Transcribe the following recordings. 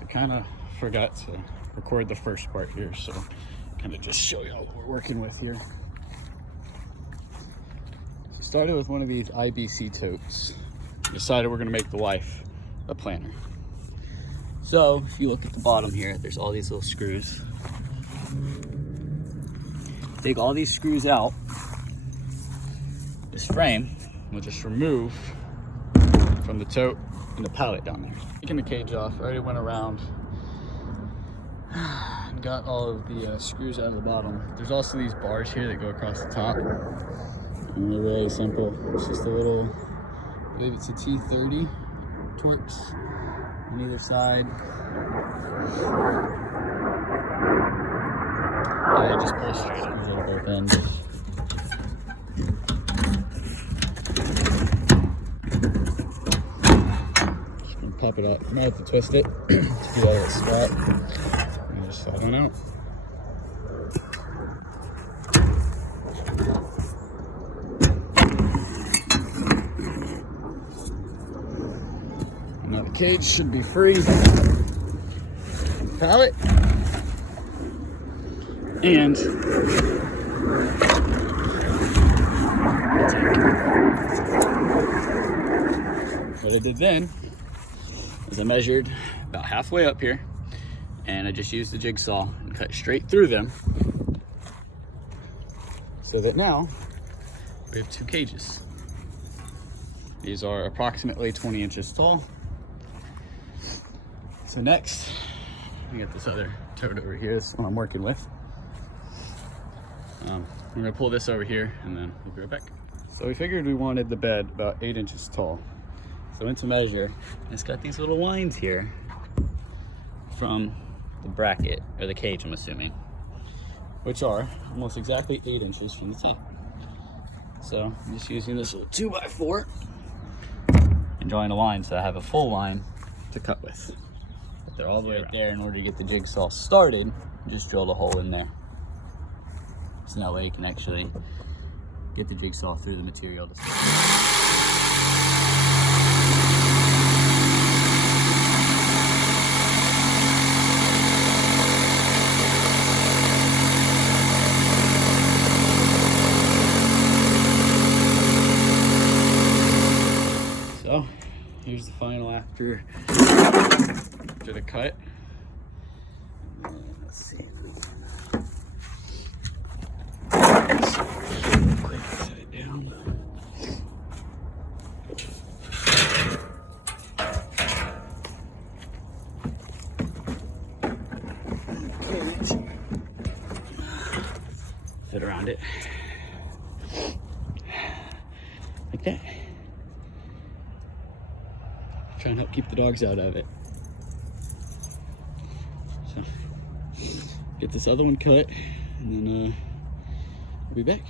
So kind of forgot to record the first part here, so kind of just show y'all what we're working with here. So started with one of these IBC totes. Decided we're gonna make the life a planner. So if you look at the bottom here, there's all these little screws. Take all these screws out. This frame will just remove from the tote and the pallet down there. Taking the cage off, I already went around and got all of the screws out of the bottom. There's also these bars here that go across the top. And they're very simple. It's just a little, I believe it's a T30 Torx on either side. And I just pull straight screws out both ends. Pop it up. I might have to twist it to do that little spot. And just slide one out. Now the cage should be free. Pallet. And what I did then is I measured about halfway up here, and I just used the jigsaw and cut straight through them, so that now we have two cages. These are approximately 20 inches tall. So next, we got this other tote over here. This is what I'm working with. We're gonna pull this over here and then we'll be right back. So we figured we wanted the bed about 8 inches tall. So I went to measure. It's got these little lines here from the bracket, or the cage I'm assuming, which are almost exactly 8 inches from the top. So I'm just using this little 2x4 and drawing a line so I have a full line to cut with. But they're all the way up there. In order to get the jigsaw started, just drilled a hole in there. So that way you can actually get the jigsaw through the material to start. So here's the final after the cut. Let's see. Quick, set it down. Okay, fit around it like that. Try and help keep the dogs out of it. So get this other one cut, and then we'll be back.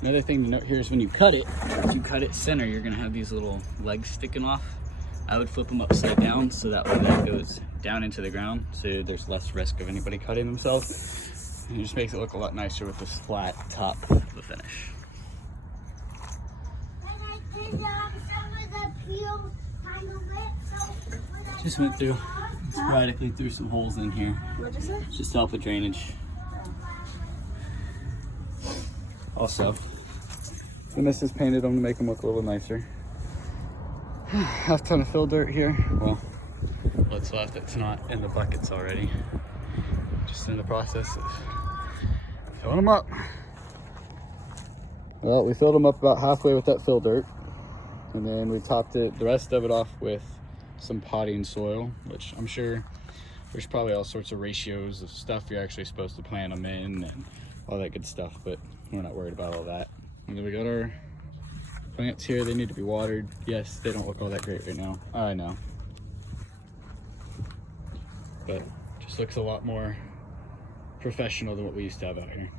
Another thing to note here is when you cut it, if you cut it center, you're gonna have these little legs sticking off. I would flip them upside down so that way that goes down into the ground, so there's less risk of anybody cutting themselves. And it just makes it look a lot nicer with this flat top of the finish. Just went through, sporadically threw some holes in here. What'd you say? Just to help with drainage. Also, the missus painted them to make them look a little nicer. Half ton of fill dirt here. Well, what's left that's not in the buckets already. Just in the process of filling them up. Well, we filled them up about halfway with that fill dirt. And then we topped the rest of it off with some potting soil, which I'm sure there's probably all sorts of ratios of stuff you're actually supposed to plant them in and all that good stuff, but we're not worried about all that. And then we got our plants here. They need to be watered. Yes, they don't look all that great right now, I know, but just looks a lot more professional than what we used to have out here.